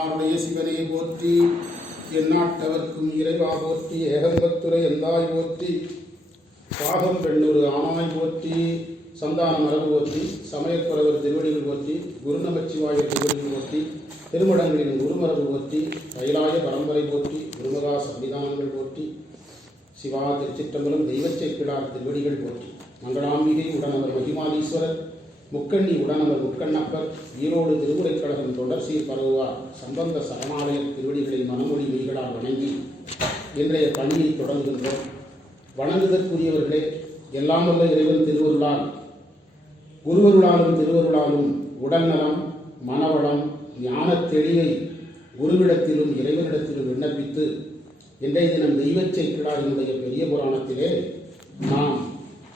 என்னாருடைய சிவனை போற்றி, எந்நாட்டவர்க்கும் இறைவா போற்றி, ஏகம்பத்துரை எந்தாய் போற்றி, பாகம் பெண்ணொரு ஆனாய் போற்றி, சந்தான மரபு போற்றி, சமயக்குறவர் திருவடிகள் போற்றி, குருநமச்சிவாயர் திருவடிகள் போற்றி, திருமடங்களின் குருமரபு போற்றி, கைலாய பரம்பரை போற்றி, குருமகா சன்னிதானங்கள் போற்றி, சிவா திருச்சிற்றம்பலம் தெய்வச்சைக்கிழார் திருவடிகள் போற்றி, மங்களாம்பிகை உடனவர் மகிமாலீஸ்வரர், முக்கண்ணி உடனவர் முக்கண்ணப்பர், ஈரோடு திருமுறைக் கழகம் தொடர் சீர் பரவுவார் சம்பந்த சரணாலய திருவடிகளை மனமொழி மெய்களால் வணங்கி இன்றைய பணியை தொடங்குகின்றோம். வணங்குதற்குரியவர்களே, எல்லாம் வல்ல இறைவன் திருவருளால், குருவருளாலும் திருவருளாலும் உடல் நலம், மனவளம், ஞான தெளிவை குருவிடத்திலும் இறைவனிடத்திலும் விண்ணப்பித்து இன்றைய தினம் தெய்வச்சைக்கிழார் என்னுடைய பெரிய புராணத்திலே நாம்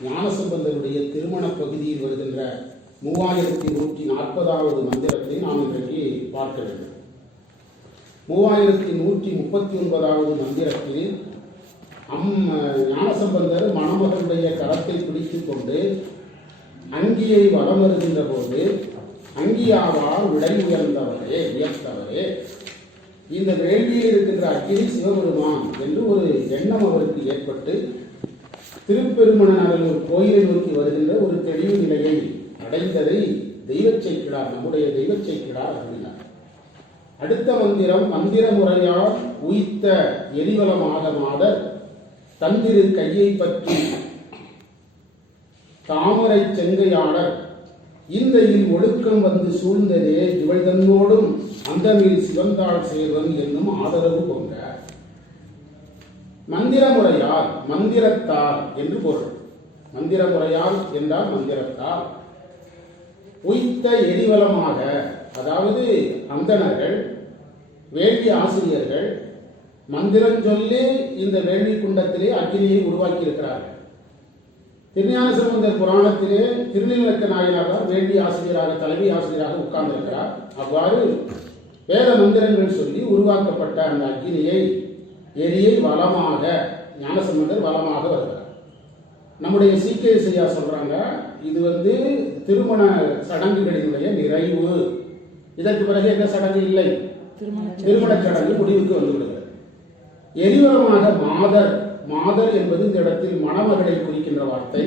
ஞானசம்பந்தருடைய திருமண பகுதியில் வருகின்ற 3140வது மந்திரத்தை நாம் இன்றைக்கு பார்க்க வேண்டும். 3139வது மந்திரத்தில் ஞானசம்பந்தர் மணமகளுடைய கரத்தை பிடித்துக் கொண்டு அங்கியை வலம் வருகின்ற போது, அங்கியாவால் விடை உயர்த்தவரே, இந்த வேள்வியில் இருக்கின்ற அக்கினி சிவபெருமான் என்று ஒரு எண்ணம் அவருக்கு ஏற்பட்டு திருப்பெருமணநல்லூர் கோயிலை நோக்கி வருகின்ற ஒரு தெளிவு நிலையை அடைந்ததை தெய்வச்சைக்கிழார், நம்முடைய தெய்வச்சைக்கிழார் அருளினார். அடுத்த மந்திரம், மந்திர முறையால் உயித்த எரிவலமாக மாதர் தந்திரு கையை பற்றி தாமரை செங்கையாளர் இந்த ஒழுக்கம் வந்து சூழ்ந்ததே இவள் தன்னோடும் அந்தமில் சிவந்தாள் சேர்வன் என்னும் ஆதரவு கொண்ட மந்திர முறையால், மந்திரத்தால் என்று பொருள். மந்திர முறையால் என்றால் மந்திரத்தால், உய்த்த எரிவலமாக, அதாவது அந்தணர்கள், வேள்வி ஆசிரியர்கள் மந்திரம் சொல்லி இந்த வேள்வி குண்டத்திலே அக்கினியை உருவாக்கி இருக்கிறார்கள். திருஞான சம்பந்தர் புராணத்திலே திருநீலக்க நாயனார் வேள்வி ஆசிரியராக, தலைமை ஆசிரியராக உட்கார்ந்திருக்கிறார். அவ்வாறு வேத மந்திரங்கள் சொல்லி உருவாக்கப்பட்ட அந்த அக்கினியை, எரியை வளமாக ஞானசம்பந்தர் வளமாக வருகிறார். நம்முடைய சீக்கியா சொல்றாங்க, இது திருமண சடங்குகளினுடைய நிறைவு. இதற்கு பிறகு எந்த சடங்கு இல்லை, திருமண சடங்கு முடிவுக்கு வந்துவிடுகிறது. எரிவலமாக மாதர், மாதர் என்பது இந்த இடத்தில் மணமகளை குறிக்கின்ற வார்த்தை.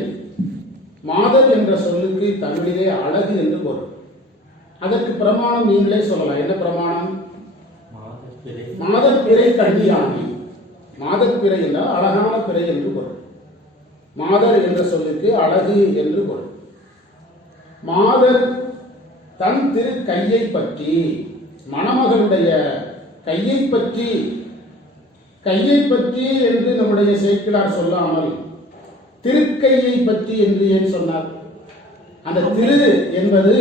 மாதர் என்ற சொல்லுக்கு தமிழிலே அழகு என்று பொருள். அதற்கு பிரமாணம் நீங்களே சொல்லலாம். என்ன பிரமாணம்? மாதர் பிறை கண்ணியாகி, மாதர் பிறை என்றால் அழகான பிறை என்று பொருள். மாதர் என்ற சொல்லுக்கு அழகு என்று பொருள். மாதர் தன் திரு கையை பற்றி, மணமகளுடைய கையை பற்றி, கையை பற்றி என்று நம்முடைய சேக்கிழார் சொல்லாமல் திருக்கையை பற்றி என்று ஏன் சொன்னார்? அந்த திரு என்பது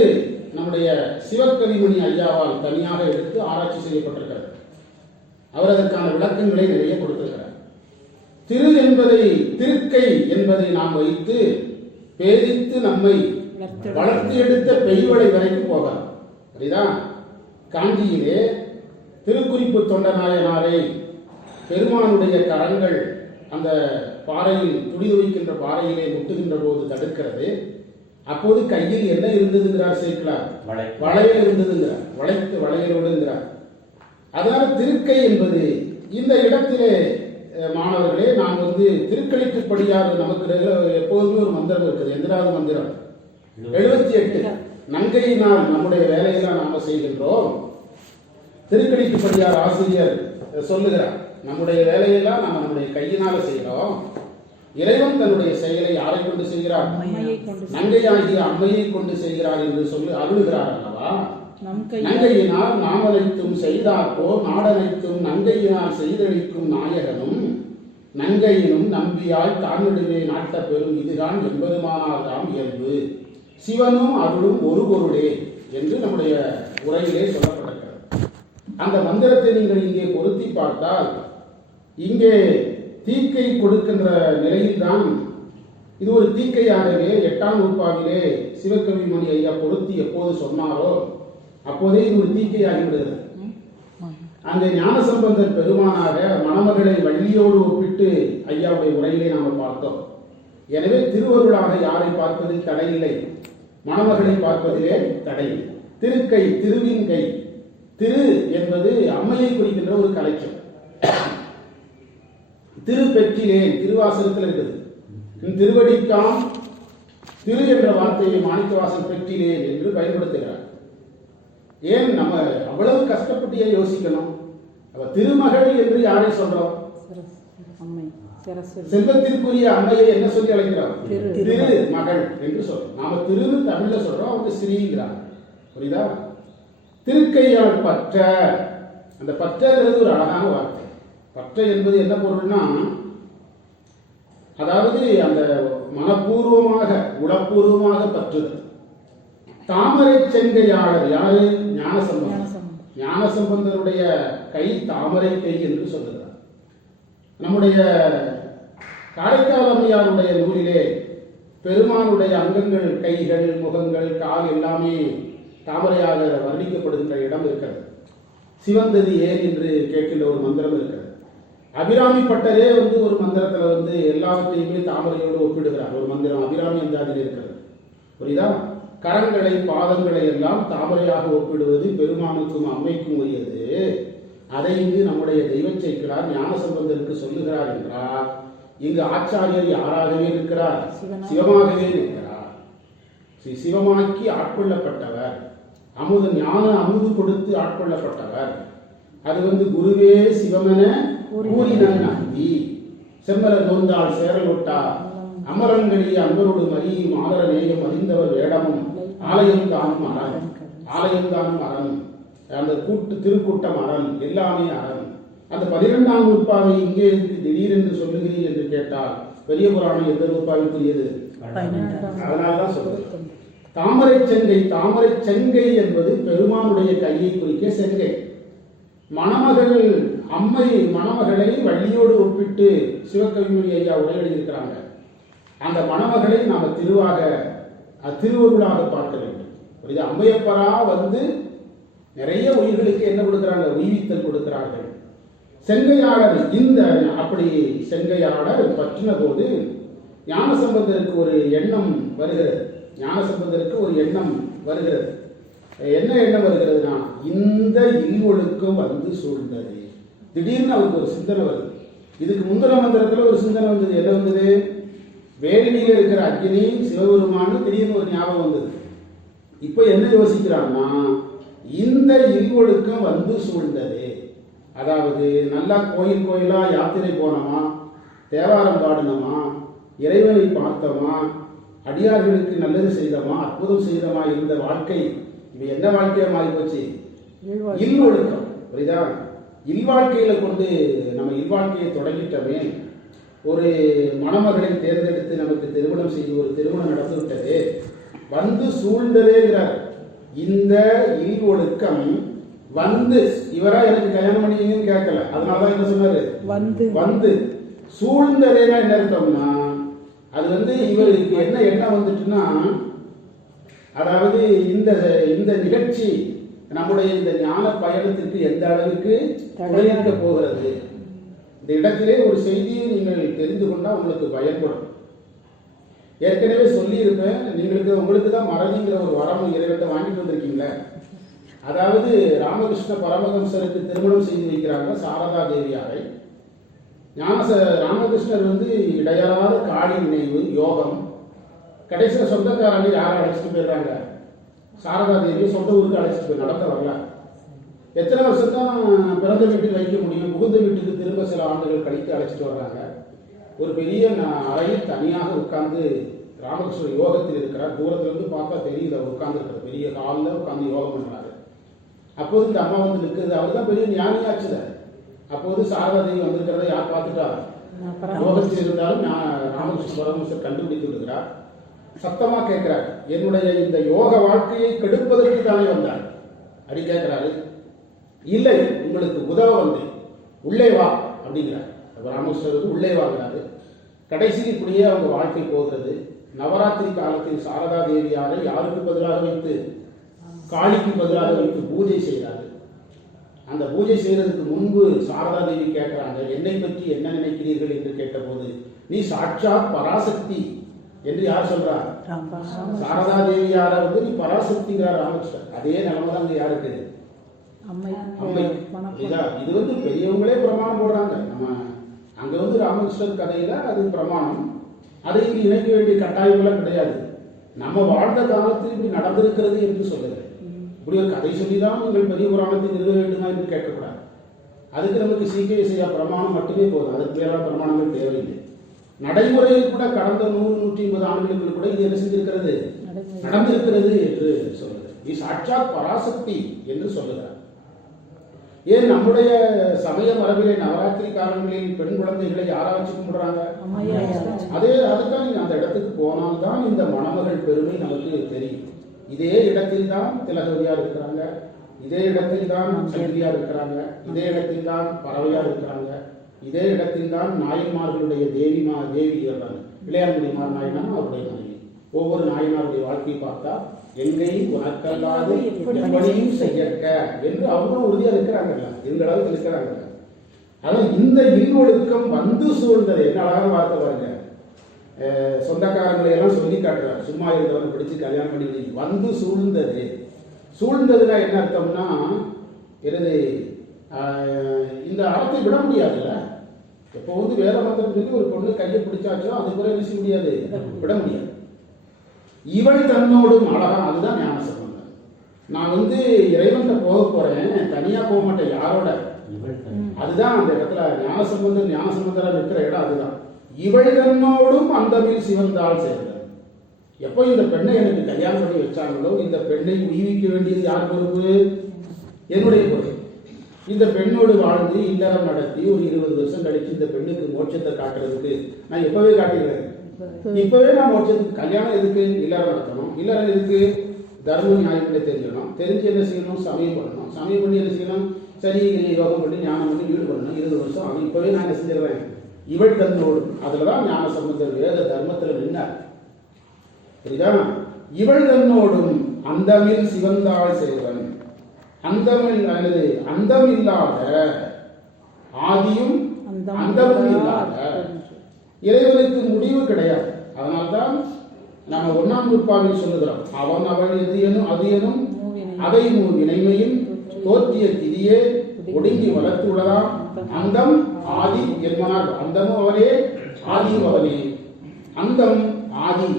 நம்முடைய சிவகவிமணி ஐயாவால் தனியாக எடுத்து ஆராய்ச்சி செய்யப்பட்டிருக்கிறது. அவர் அதற்கான விளக்கங்களை நிறைய கொடுத்திருக்கிறார். திரு என்பதை, திருக்கை என்பதை நாம் வைத்து பேதித்து நம்மை வளர்த்து எடுத்த பெய்வளை வரைக்கும் போகலாம். சரிதா? காஞ்சியிலே திருக்குறிப்பு தொண்டநாயனாரை பெருமானுடைய கரங்கள் அந்த பாறையில், துடி துவைக்கின்ற பாறையிலே முட்டுகின்ற போது தடுக்கிறது. அப்போது கையில் என்ன இருந்ததுங்கிறார் சேக்கிழார்? வளையல் இருந்ததுங்கிறார். வளைத்து வளையலோடுங்கிறார். அதனால் திருக்கை என்பது இந்த இடத்திலே மாணவர்களே, நாம் திருக்களிப்புப்படியாக நமக்கு எப்போதுமே ஒரு மந்திரம் இருக்குது. எதிராவது மந்திரம் 78. நங்கையினால் நம்முடைய வேலையெல்லாம் நாம செய்கின்றோம். திருக்களிப்புப்படியார் ஆசிரியர் சொல்லுகிறார், நம்முடைய வேலையெல்லாம் நாம் நம்முடைய கையினால செய்கிறோம். இறைவன் தன்னுடைய செயலை யாரை கொண்டு செய்கிறார்? நங்கையாகிய அம்மையை கொண்டு செய்கிறார் என்று சொல்லி அருளுகிறார் அல்லவா? நங்கையினால் நாமலைத்தும் செய்தார்போ நாடனைத்தும் நங்கையினால் செய்தளிக்கும் நாயகனும் நங்கையினும் நம்பியாய் தானிடுவே நாட்ட பெறும் இதுதான் எம்பெருமானார்தாம் இயல்பு, சிவனும் அருளும் ஒரு பொருளே என்று நம்முடைய உரையிலே சொல்லப்பட்டிருக்கிறது. அந்த மந்திரத்தை நீங்கள் இங்கே பொருத்தி பார்த்தால், இங்கே தீக்கை கொடுக்கின்ற நிலையில்தான் இது ஒரு தீக்கையாகவே 8ஆம் நூற்பாவிலே சிவகவிமணி ஐயா பொருத்தி எப்போது சொன்னாரோ அப்போதே இது ஒரு தீக்கையாகிவிடுகிறது. அந்த ஞானசம்பந்தர் பெருமானாக மணமகளை வள்ளியோடு ஒப்பிட்டு ஐயாவுடைய உரையிலே நாம் பார்த்தோம். எனவே திருவருளாக யாரை பார்ப்பதில் தடையில்லை, மணமகளை பார்ப்பதிலே தடை. திருக்கை, திருவின் கை, திரு என்பது அம்மையை குறிக்கின்ற ஒரு கலைச்சொல். திரு பெற்றிலேன் திருவாசகத்தில் இருக்குது. திருவடிக்காம் திரு என்ற வார்த்தையை மாணிக்கவாசகர் பெற்றிலேன் என்று பயன்படுத்துகிறார். ஏன் நம்ம அவ்வளவு கஷ்டப்பட்டு யோசிக்கணும்? அவ திருமகள் என்று யாரை சொல்றோம்? செல்வத்திற்குரிய அம்மையை என்ன சொல்லி அழைக்கிறோம்? திரு மகள் என்று சொல்றோம். நாம திரு தமிழ்ல சொல்றோம், அவங்க ஸ்ரீங்கிறாங்க. புரியுதா? திருக்கையால் பற்ற, அந்த பற்றங்கிறது ஒரு அழகான வார்த்தை. பற்ற என்பது என்ன பொருள்னா, அதாவது அந்த மனப்பூர்வமாக உளப்பூர்வமாக பற்றுதல். தாமரை செங்கையாளர் யாரு? ஞானசம்பந்தர். ஞானசம்பந்தருடைய கை தாமரை கை என்று சொல்லுகிறார். நம்முடைய காரைக்கால் அம்மையாருடைய நூலிலே பெருமானுடைய அங்கங்கள், கைகள், முகங்கள், கால் எல்லாமே தாமரையாக வர்ணிக்கப்படுகின்ற இடம் இருக்கிறது. சிவந்தது ஏன் என்று கேட்கின்ற ஒரு மந்திரம் இருக்கிறது. அபிராமி பட்டரே ஒரு மந்திரத்தில் எல்லாவற்றையுமே தாமரையோடு ஒப்பிடுகிறார். ஒரு மந்திரம் அபிராமி அந்தாதியில் இருக்கிறது. புரியுதா? கரங்களை பாதங்களை எல்லாம் தாமரையாக ஒப்பிடுவது பெருமானுக்கும் அம்மைக்கும் உரியது. அதை இங்கு நம்முடைய தெய்வ சேக்கிழார் ஞானசம்பந்தருக்கு சொல்லுகிறார் என்றால், இங்கு ஆச்சாரியர் யாராகவே இருக்கிறார்? சிவமாகவே இருக்கிறார். சிவமாக்கி ஆட்கொள்ளப்பட்டவர், அமுது ஞான அமுது கொடுத்து ஆட்கொள்ளப்பட்டவர். அது குருவே சிவமென கூறினன் நம்பி செம்மலர் நோந்தாள் சேரல் ஒட்டார் அமரங்களில் அன்பரோடு மரியும் ஆதர நேயம் அறிந்தவர் வேடமும் ஆலயம் தானும் அரண். ஆலயம் தானும் அரண், அந்த திருக்கூட்டம் அரண், எல்லாமே அரண். அந்த 12ஆம் நூற்பாவை இங்கே திடீரென்று சொல்லுகிறீர் என்று கேட்டால் பெரிய புராணம் எந்த நூற்பாவிற்குரியது? அதனால்தான் சொல்றது. தாமரை செங்கை. தாமரை செங்கை என்பது பெருமானுடைய கையை குறிக்க செங்கை. மணமகள் அம்மை மணமகளை வள்ளியோடு ஒப்பிட்டு சிவகவிமணி ஐயா உரை எழுதியிருக்கிறாங்க. அந்த மணமகளை நாம திருவருளாக பார்க்க வேண்டும். புரியுது? அம்மையப்பரா நிறைய உயிர்களுக்கு என்ன கொடுக்கிறாங்க? உய்வித்தல் கொடுக்கிறார்கள். செங்கையாளர் அப்படி செங்கையாளர் பற்றின போது ஞானசம்பந்தருக்கு ஒரு எண்ணம் வருகிறது. ஞானசம்பந்தருக்கு ஒரு எண்ணம் வருகிறது. என்ன எண்ணம் வருகிறதுனா, இந்த இல்வொழுக்கம் சூழ்ந்தது. திடீர்னு அவருக்கு ஒரு சிந்தனை வருது. இதுக்கு முந்தின மந்திரத்தில் ஒரு சிந்தனை வந்தது. என்ன வந்தது? வேலினியில் இருக்கிற அக்னி சிவபெருமானு திடீர்னு ஒரு ஞாபகம் வந்தது. இப்போ என்ன யோசிக்கிறான்னா, இந்த இல்வொழுக்கம் சூழ்ந்தது. அதாவது நல்லா கோயிலா யாத்திரை போனோமா, தேவாரம் பாடினோமா, இறைவனை பார்த்தோமா, அடியார்களுக்கு நல்லது செய்தோமா, அற்புதம் செய்தோமா இருந்த வாழ்க்கை இது என்ன வாழ்க்கையா மாறி போச்சு? இல்வொழுக்கம். புரியுதா? இல்வாழ்க்கையில கொண்டு நம்ம இல்வாழ்க்கையை தொடங்கிட்டோமே. ஒரு மணமகளை தேர்ந்தெடுத்து நமக்கு திருமணம் செய்து ஒரு திருமணம் நடந்து விட்டது, சூழ்ந்ததேங்கிறார். இந்த இல்வொழுக்கம் இவரா எனக்கு கல்யாணம் பண்ணிங்கன்னு கேட்கல. அதனாலதான் என்ன சொன்னாரு? சூழ்ந்ததேனா என்ன அர்த்தம்னா, அது இவருக்கு என்ன எண்ணம் வந்துட்டுன்னா, அதாவது இந்த நிகழ்ச்சி நம்முடைய இந்த ஞான பயணத்திற்கு எந்த அளவுக்கு துணையிருக்க போகிறது. இந்த இடத்திலே ஒரு செய்தியை நீங்கள் தெரிந்து கொண்டால் உங்களுக்கு பயன்படும். ஏற்கனவே சொல்லி இருப்பேன், உங்களுக்கு தான் மறதிங்கிற ஒரு வரம் இறைவன் வாங்கிட்டு வந்திருக்கீங்களே. அதாவது ராமகிருஷ்ண பரமஹம்சருக்கு திருமணம் செய்து வைக்கிறாங்க சாரதா தேவியாரை. ராமகிருஷ்ணர் இடையறாத காளி நினைவு யோகம். கடைசியில் சொந்தக்காரங்க யாரை அழைச்சிட்டு போயிடுறாங்க? சாரதா தேவியை சொந்த ஊருக்கு அழைச்சிட்டு போய் நடந்த வரலாறு. எத்தனை வருஷம் தான் பிறந்த வீட்டுக்கு வைக்க முடியும்? புகுந்த வீட்டுக்கு திரும்ப சில ஆண்டுகள் கழித்து அழைச்சிட்டு வர்றாங்க. ஒரு பெரிய அறையில் தனியாக உட்கார்ந்து ராமகிருஷ்ணர் யோகத்தில் இருக்கிறார். தூரத்திலிருந்து பார்த்தா தெரியுது அவர் உட்கார்ந்து இருக்கிற பெரிய ஹாலில் உட்கார்ந்து யோகம் பண்றாரு. அப்போது இந்த அம்மா நிற்குது. அவர் தான் பெரிய ஞானியாச்சுத. அப்போது சாரதா தேவி வந்திருக்கிறத யார் பார்த்துட்டா? யோகத்தில் இருந்தாலும் ராமகிருஷ்ண பரமஹம்சர் கண்டுபிடித்து விடுகிறார். சத்தமா கேட்கிறார், என்னுடைய இந்த யோக வாழ்க்கையை கெடுப்பதற்கு தானே வந்தார் அப்படி கேட்கிறாரு. இல்லை, உங்களுக்கு உதவ வந்தேன், உள்ளே வா அப்படிங்கிறார். ராமகிருஷ்ணருக்கு உள்ளே வாங்கிறாரு. கடைசி இப்படியே அவங்க வாழ்க்கை போகிறது. நவராத்திரி காலத்தில் சாரதா தேவியாரை யாருக்கு பதிலாக வைத்து? காளிக்கு பதிலாக வைத்து பூஜை செய்கிறாரு. அந்த பூஜை செய்யறதுக்கு முன்பு சாரதா தேவி கேட்கிறாங்க, என்னை பற்றி என்ன நினைக்கிறீர்கள் என்று கேட்டபோது, நீ சாட்சாத் பராசக்தி என்று யார் சொல்றார்? சாரதா தேவியார நீ பராசக்திங்கிறார் ராமகிருஷ்ணர். அதே நிலைமை தான் யாருக்கு? அம்மை. இது வந்து பெரியவங்களே பிரமாணம் போடுறாங்க. நம்ம அங்க வந்து ராமகிருஷ்ணர் கதையில அது பிரமாணம். அதை இணைக்க வேண்டிய கட்டாயமெல்லாம் கிடையாது. நம்ம வாழ்ந்த காலத்தில் இப்படி நடந்திருக்கிறது என்று சொல்லுங்க. இப்படி ஒரு கதை சொல்லிதான் நீங்கள் பெரிய புராணத்தை நிறுவ வேண்டுமா என்று கேட்கக்கூடாது. அதுக்கு நமக்கு சீக்கிய பிரமாணம் மட்டுமே போதும். அதுக்கு மேலான பிரமாணங்கள் தேவையில்லை. நடைமுறையில் கூட கடந்த 100-150 ஆண்டுகளுக்கு கூட இது என்ன செஞ்சிருக்கிறது, நடந்திருக்கிறது என்று சொல்லுது. இது சாட்சாத் பராசக்தி என்று சொல்லுகிறார். ஏன் நம்முடைய சமய மரபிலே நவராத்திரி காலங்களில் பெண் குழந்தைகளை யாராச்சு கும்பிடுறாங்க? அதுதான் நீங்க அந்த இடத்துக்கு போனால்தான் இந்த மணமகள் பெருமை நமக்கு தெரியும். இதே இடத்தில் தான் திலகவியார் இருக்கிறாங்க, இதே இடத்தில் தான் சங்கிலியார் இருக்கிறாங்க, இதே இடத்தில் தான் பறவையார் இருக்கிறாங்க, இதே இடத்தில் தான் நாயன்மார்களுடைய தேவி இளையான்குடி நாயனார் அவருடைய மனைவி. ஒவ்வொரு நாயனாருடைய வாழ்க்கையை பார்த்தா எங்கேயும் உனக்கல்லாது எப்படியும் செய்யக்க என்று அவங்களும் உறுதியா இருக்கிறாங்க, எந்த அளவுக்கு இருக்கிறாங்க. அதான் இந்த இன்னொழுக்கம் வந்து சூழ்ந்தது. என்ன அழகான வார்த்தை பாருங்க. சொந்தக்காரங்களை எல்லாம் சொல்லி காட்டுறாரு. சும்மா இருந்தவரை பிடிச்சு கல்யாணம் பண்ணி வந்து சூழ்ந்தது. சூழ்ந்ததுன்னா என்ன அர்த்தம்னா, எனது இந்த அறத்தை விட முடியாதுல்ல. எப்போ வந்து வேத மந்திரம் சொல்லி ஒரு பொண்ணு கையை பிடிச்சாச்சோ அது கூட வீச முடியாது, விட முடியாது. இவள் தன்னோடும் அழகா, அதுதான் ஞான சம்பந்தம். நான் வந்து இறைவன்கிட்ட போக போறேன், தனியா போக மாட்டேன், யாரோட. அதுதான் அந்த இடத்துல ஞான சம்பந்தம் இருக்கிற இடம். அதுதான் இவள் தன்னோடும் அந்தமில் சிவந்தாள் சேர்ந்தார். எப்போ இந்த பெண்ணை எனக்கு கல்யாணம் பண்ணி வச்சாங்களோ, இந்த பெண்ணை உயிர்விக்க வேண்டியது யார் பொறுப்பு? என்னுடைய பொறுப்பு. இந்த பெண்ணோடு வாழ்ந்து இல்லறம் நடத்தி ஒரு 20 வருஷம் கழிச்சு இந்த பெண்ணுக்கு மோட்சத்தை காட்டுறதுக்கு நான் எப்பவே காட்டிடுறேன். இப்பவே நான் மோட்சத்துக்கு கல்யாணம் எதுக்கு? இல்லறம் நடத்தணும். இல்லறம் எதுக்கு? தர்ம நியாயங்களை தெரிஞ்சிடணும். தெரிஞ்சு என்ன செய்யணும்? சமயம் பண்ணணும். சமயம் பண்ணி என்ன செய்யணும்? சரி யோகம் பண்ணி ஞானம் பண்ணி வீடு பண்ணணும். 20 வருஷம் அவன் இப்பவே நான் என்ன செஞ்சிடறேன்? இவள் தன்னோடு. அதுலதான் ஞான சம்பந்தர் வேத தர்மத்துல நின்னார். சரிதா? இவள் தன்னோடும் அந்தமில் சிவந்தாள் செய்வன். அந்தம் இல்லாத ஆதியும் அந்தமும் இல்லாத இறைவனுக்கு முடிவு கிடையாது. அதனால்தான் நம்ம 1ஆம் நூற்பாவில் சொல்லுகிறோம், அவன் அவள் எது எனும் அது எனும் அதை வினைமையும் தோற்றிய திதியே ஒடுங்கி வளர்த்து உள்ளதாம் அந்தம் ஆதி என்பனார். அந்தமும் அவரே ஆதியும் அவரே. அந்தம் ஆதி,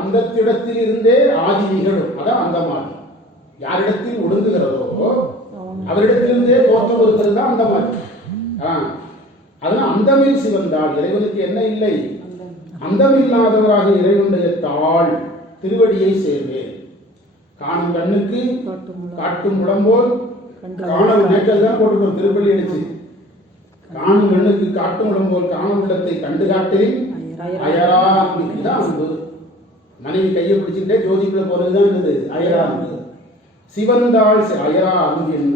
அந்தத்திடத்தில் இருந்தே ஆதி நிகழும். அதான் அந்தமாதி. யாரிடத்தில் ஒடுங்குகிறதோ அவரிடத்திலிருந்தே தோற்றம் இருக்கிறது தான் அந்தமாதி. அதனால் அந்தமில் சிவந்தாள். இறைவனுக்கு என்ன இல்லை? அந்தமில்லாதவராக இறைவனுடைய தாள் திருவடியை சேர்வேன். காணும் கண்ணுக்கு காட்டும் புலம்போல் காணல் நேற்றல் தான் போட்டுக்கணும் திருப்பள்ளி அடிச்சு. காணும் கண்ணுக்கு காட்டும் புலம்போல் காணும் உள்ளத்தை கண்டு காட்டில் அயரா அன்பு. தான் அன்பு. மனைவி கையை பிடிச்சுக்கிட்டே ஜோதிக்குள்ள போறதுதான் இருந்தது அயரா அன்பு. சிவந்தாள் அயரா அன்பின்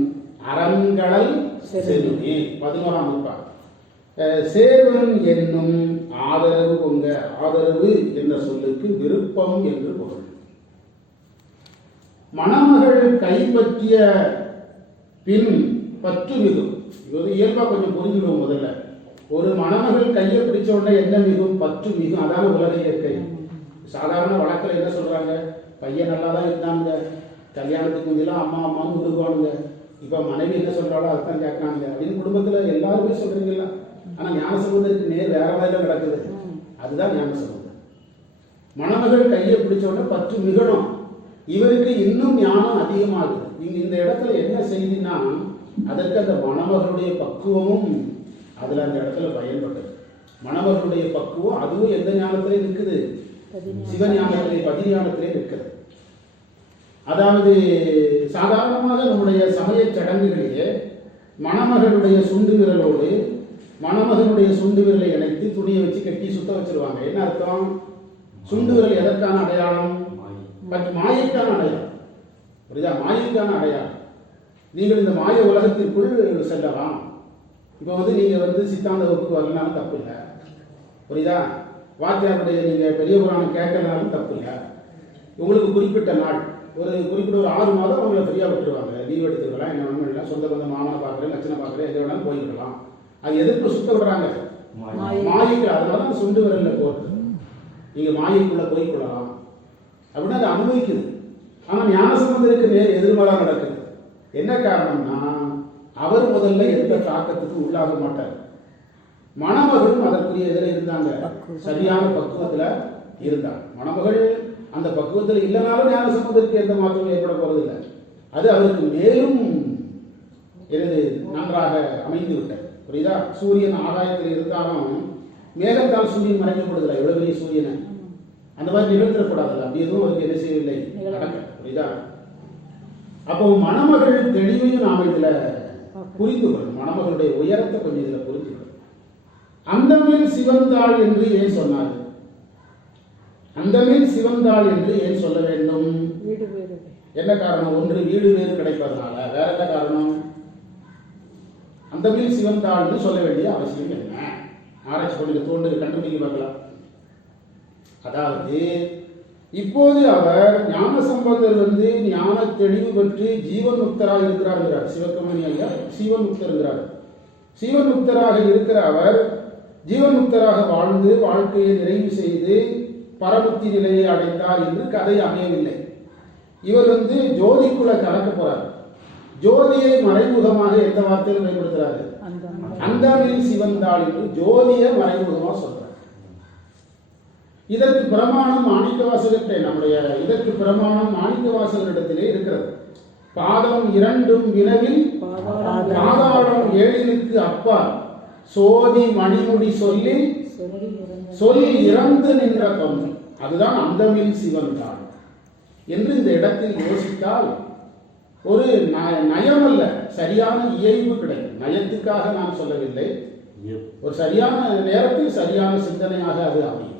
அரண்களல் செல்லுமே. 11ஆம் நூற்பார். சேர்வன் என்னும் ஆதரவு கொங்க. ஆதரவு என்ற சொல்லுக்கு விருப்பம் என்று பொருள். மணமகள் கைப்பற்றிய பின் பற்று மிகும். இது இயல்பா கொஞ்சம் புரிஞ்சுடுவோம். முதல்ல ஒரு மணமகள் கையை பிடிச்ச உடனே என்ன மிகும்? பற்று மிகும். அதான் உலக இயற்கை. சாதாரண வழக்கில் என்ன சொல்றாங்க? பையன் நல்லா தான் இருந்தாங்க, கல்யாணத்துக்கு முன்னெல்லாம் அம்மா அம்மான்னு விடுவானுங்க, இப்ப மனைவி என்ன சொல்றாளோ அர்த்தம் கேட்காங்க அப்படின்னு குடும்பத்துல எல்லாருமே சொல்றீங்களா? ஆனா ஞான சம்பந்தத்துக்கு நேர் வேற மாதிரி நடக்குது. அதுதான் ஞான சம்பந்தம். மணமகள் கையை பிடிச்ச உடனே பற்று மிகணும். இவருக்கு இன்னும் ஞானம் அதிகமாகுது. நீங்க இந்த இடத்துல என்ன செய்தினா, அதற்கு அந்த மணமகளுடைய பக்குவமும் அதுல அந்த இடத்துல பயன்பட்டது. மணமகளுடைய பக்குவம் அதுவும் எந்த ஞானத்திலே இருக்குது? சிவஞானத்திலே, பதிஞானத்திலே இருக்கிறது. அதாவது சாதாரணமாக நம்முடைய சமய சடங்குகளிலே மணமகளுடைய சுண்டு விரலோடு மணமகனுடைய சுண்டு விரலை இணைத்து துணியை வச்சு கட்டி சுத்த வச்சிருவாங்க. என்ன அர்த்தம்? சுண்டு விரல் எதற்கான அடையாளம்? மாயைக்கான அடையாளம். புரியுதா? மாயைக்கான அடையாளம். நீங்கள் இந்த மாய உலகத்திற்குள் செல்லலாம். இப்போ நீங்க சித்தாந்த வகுப்புக்கு வரலனாலும் தப்பு இல்லை. புரியுதா? வாத்தியாருடைய நீங்க பெரிய புராணம் கேட்கறதுனாலும் தப்பு இல்லை. உங்களுக்கு குறிப்பிட்ட நாள் ஒரு 6 மாதம் அவங்களை ஃப்ரீயாக விட்டுருவாங்க. லீவ் எடுத்துக்கலாம், என்ன வேணும் இல்லை, சொந்த பந்த மாமனை பார்க்குறேன், லட்சணை பார்க்குறேன், எது வேணாலும் போய்விடலாம். அது எதற்கு சுத்த விடுறாங்க? மாயைக்கு. அதனால தான் சுண்டு விரலில் போட்டு நீங்க மாயைக்குள்ள போய்கொள்ளலாம் அப்படின்னு அதை அனுமதிக்குது. ஆனால் ஞானசம்பந்தருக்கு நேர் எதிர்மறை நடக்குது. என்ன காரணம்னா, அவர் முதல்ல எந்த தாக்கத்துக்கு உள்ளாக மாட்டார். மணமகளும் அதற்குரிய இதில் இருந்தாங்க, சரியான பக்குவத்தில் இருந்தாங்க. மணமகள் அந்த பக்குவத்தில் இல்லைனாலும் ஞானசம்பந்தருக்கு எந்த மாற்றமும் ஏற்பட போறதில்லை. அது அவருக்கு மேலும் நன்றாக அமைந்து விட்டது. புரியுதா? சூரியன் ஆகாயத்தில் இருந்தாலும் மேகத்தால் சூரியன் மறைக்கப்படுதில்லை. எவ்வளவு பெரிய சூரியனை அந்த மாதிரி நிகழ்த்தக்கூடாதுல்ல. அப்படி எதுவும் அவருக்கு என்ன செய்யவில்லை, நடக்க. புரியுதா? அப்போ மணமகள் தெளிவையும் நாம் இதுல புரிந்து கொள்ளணும். மணமகளுடைய உயரத்தை கொஞ்சம் இதுல புரிஞ்சுக்கணும். அந்தமில் சிவந்தாள் என்று ஏன் சொன்னார்? அந்தமில் சிவந்தாள் என்று ஏன் சொல்ல வேண்டும்? என்ன காரணம்? ஒன்று, வீடு வேறு கிடைப்பதனால. வேற என்ன காரணம்? அந்தமில் சிவந்தாள்னு சொல்ல வேண்டிய அவசியம் என்ன? ஆராய்ச்சி பண்ணி தோண்டு கண்டுபிடிக்க பார்க்கலாம். அதாவது இப்போது அவர் ஞானசம்பந்தர் ஞான தெளிவு பெற்று ஜீவன் முக்தராக இருக்கிறார். சிவகமணி ஐயா ஜீவன் முக்தர். ஜீவன் முக்தராக இருக்கிற அவர் ஜீவன் முக்தராக வாழ்ந்து வாழ்க்கையை நிறைவு செய்து பரமுக்தி நிலையை அடைந்தார் என்று கதை அமையவில்லை. இவர் ஜோதிக்குள்ள கலக்க போறார். ஜோதியை மறைமுகமாக எந்த வார்த்தையில் பயன்படுத்துறாரு? அந்தமில் சிவந்தாள் என்று ஜோதியை மறைமுகமாக சொல்றார். இதற்கு பிரமாணம் மாணிக்கவாசகத்தை இதற்கு பிரமாணம் மாணிக்கவாசகரிடத்திலே இருக்கிறது. பாதம் இரண்டும் வினவில் பாதாளம் ஏழினுக்கு அப்பால் சோதி மணிமுடி சொல்லி சொல் இறந்து நின்ற தொன்று. அதுதான் அந்தமில் சிவந்தாள் என்று இந்த இடத்தில் யோசித்தால் ஒரு நயம் அல்ல, சரியான இயல்பு கிடைக்கும். நயத்துக்காக நான் சொல்லவில்லை, ஒரு சரியான நேரத்தில் சரியான சிந்தனையாக அது அமையும்.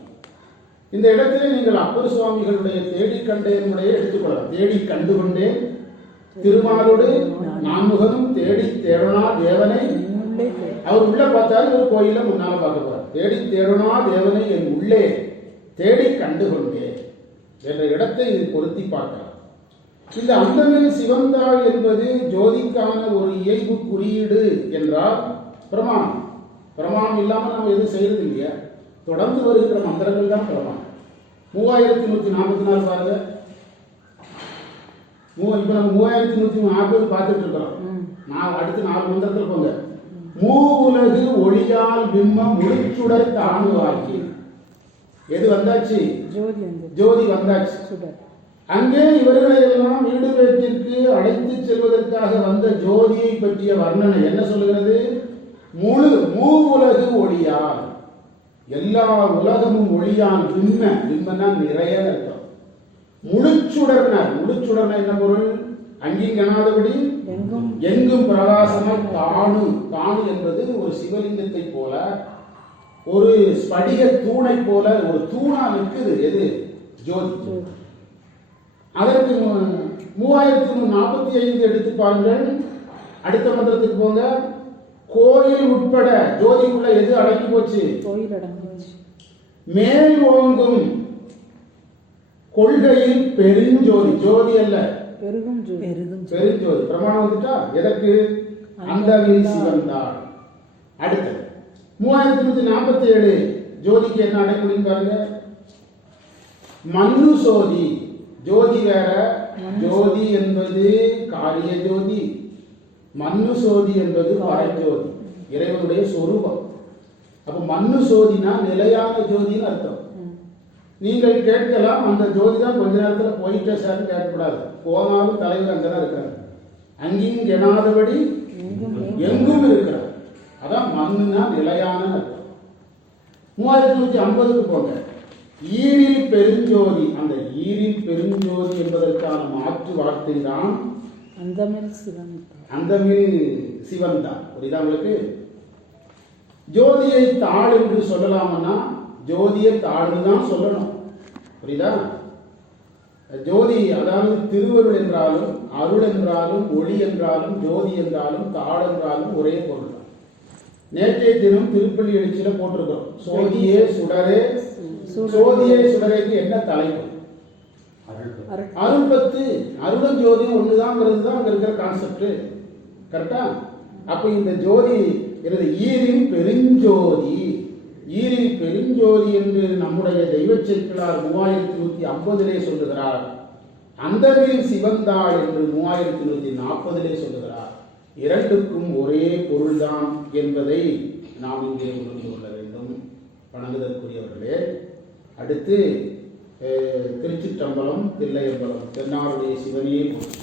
இந்த இடத்திலே நீங்கள் அப்பர் சுவாமிகளுடைய தேடி கண்டேனுடைய எடுத்துக்கொள்ளலாம். தேடி கண்டுகொண்டேன் திருமாலோடு நான்முகனும் தேடி தேடனா தேவனை. அவர் உள்ள பார்த்தாரு, ஒரு கோயில முன்னால பார்க்க போறார். தேடி தேடனா தேவனை என் உள்ளே தேடி கண்டுகொண்டேன் என்ற இடத்தை இது பொருத்தி பார்க்கலாம். இந்த அந்தமில் சிவந்தாள் என்பது ஜோதிக்கான ஒரு இயல்பு குறியீடு என்றால் பிரமாணம். பிரமாணம் இல்லாமல் நம்ம எதுவும் செய்யறது இல்லையா? தொடர்ந்து வருகிற மந்திரங்கள் தான் பிரமாணம். 3144 பாருங்க. இப்ப நம்ம 3140 பார்த்துட்டு இருக்கிறோம். நான் அடுத்து 4 மந்திரத்தில் போங்க. மூ உலகு ஒளியால் பிம்மம் முடிச்சுடர் தானுவாகி. எது வந்தாச்சு? ஜோதி வந்தாச்சு. அங்கே இவர்களை எல்லாம் வீடு வீட்டிற்கு அழைத்து செல்வதற்காக வந்த ஜோதியை பற்றிய வர்ணனை என்ன சொல்லுகிறது? மூ உலகு ஒளியால், எல்லா உலகமும் ஒளியான். பிம்மன்னா நிறைய அர்த்தம். முழுச்சுடர்னர், முழுச்சுடர்னா என்ன பொருள்? அங்கிங்கனாதபடி எங்கும் பிரகாசமாய் தானு. தானு என்பது ஒரு சிவலிங்கத்தை போல, ஒரு ஸ்படிக தூணை போல ஒரு தூணா நிற்குது. எது? ஜோதி. அதற்கு 3045 எடுத்து பாருங்கள். அடுத்த மந்திரத்துக்கு போங்க. கோயில் உட்பட ஜோதிக்குள்ள எது அடங்கி போச்சு? மேல் ஓங்கும் கொள்கையில் பெருஞ்சோதி. ஜோதி அல்ல, பெருஞ்சோதி. பிரமாணம் வந்துட்டா எதற்கு? அந்தமில் சிவந்தாள். அடுத்து 3147 ஜோதிக்கு என்ன அடைமொழின்னு பாருங்க. மண்ணு சோதி. ஜோதி வேற. ஜோதி என்பது காரிய ஜோதி, மண்ணு சோதி என்பது பரஞ்சோதி, இறைவனுடைய சொரூபம். அப்ப மண்ணு சோதினா நிலையான ஜோதின்னு அர்த்தம். நீங்கள் கேட்கலாம், அந்த ஜோதி தான் கொஞ்ச நேரத்தில் போயிட்டே சார்னு கேட்கக்கூடாது. போனாலும் தலைவர் அங்கதான் இருக்கிறார். அங்கேயும் எனாதபடி எங்கும் இருக்கிறார். அதான் மண்ணுனா நிலையான அர்த்தம். 3150 போங்க. ஈரில் பெருஞ்சோதி. அந்த ஈரில் பெருஞ்சோதி என்பதற்கான மாற்று வார்த்தை தான் அந்தமில் சிவன் தான். புரியுதா உங்களுக்கு? ஜோதியை தாள் என்று சொல்லலாம்னா ஜோதியை தாழ்வு தான் சொல்லணும். புரியுதா? ஜோதி அதாவது திருவருள் என்றாலும் அருள் என்றாலும் ஒளி என்றாலும் ஜோதி என்றாலும் தாள் என்றாலும் ஒரே பொருள் தான். நேற்றைய தினம் திருப்பள்ளி எழுச்சியில போட்டிருக்கிறோம். சோதியே சுடரே. சோதியே சுடரேக்கு என்ன தலைப்பு? அருள்பத்து. அருளும் ஜோதியும் ஒண்ணுதான்ங்கிறது தான் அங்க இருக்கிற கான்செப்ட். கரெக்டா? அப்ப இந்த ஜோதி ஈரில் பெருஞ்சோதி. ஈரில் பெருஞ்சோதி என்று நம்முடைய தெய்வ செக்கிழார் 3150 சொல்லுகிறார். அந்தமில் சிவந்தாள் என்று 3140 சொல்லுகிறார். இரண்டுக்கும் ஒரே பொருள்தான் என்பதை நாம் இங்கே உணர்ந்து கொள்ள வேண்டும். வணங்குதற்குரியவர்களே, அடுத்து திருச்சிற்றம்பலம், தில்லையம்பலம், தென்னாருடைய சிவனே போற்றி.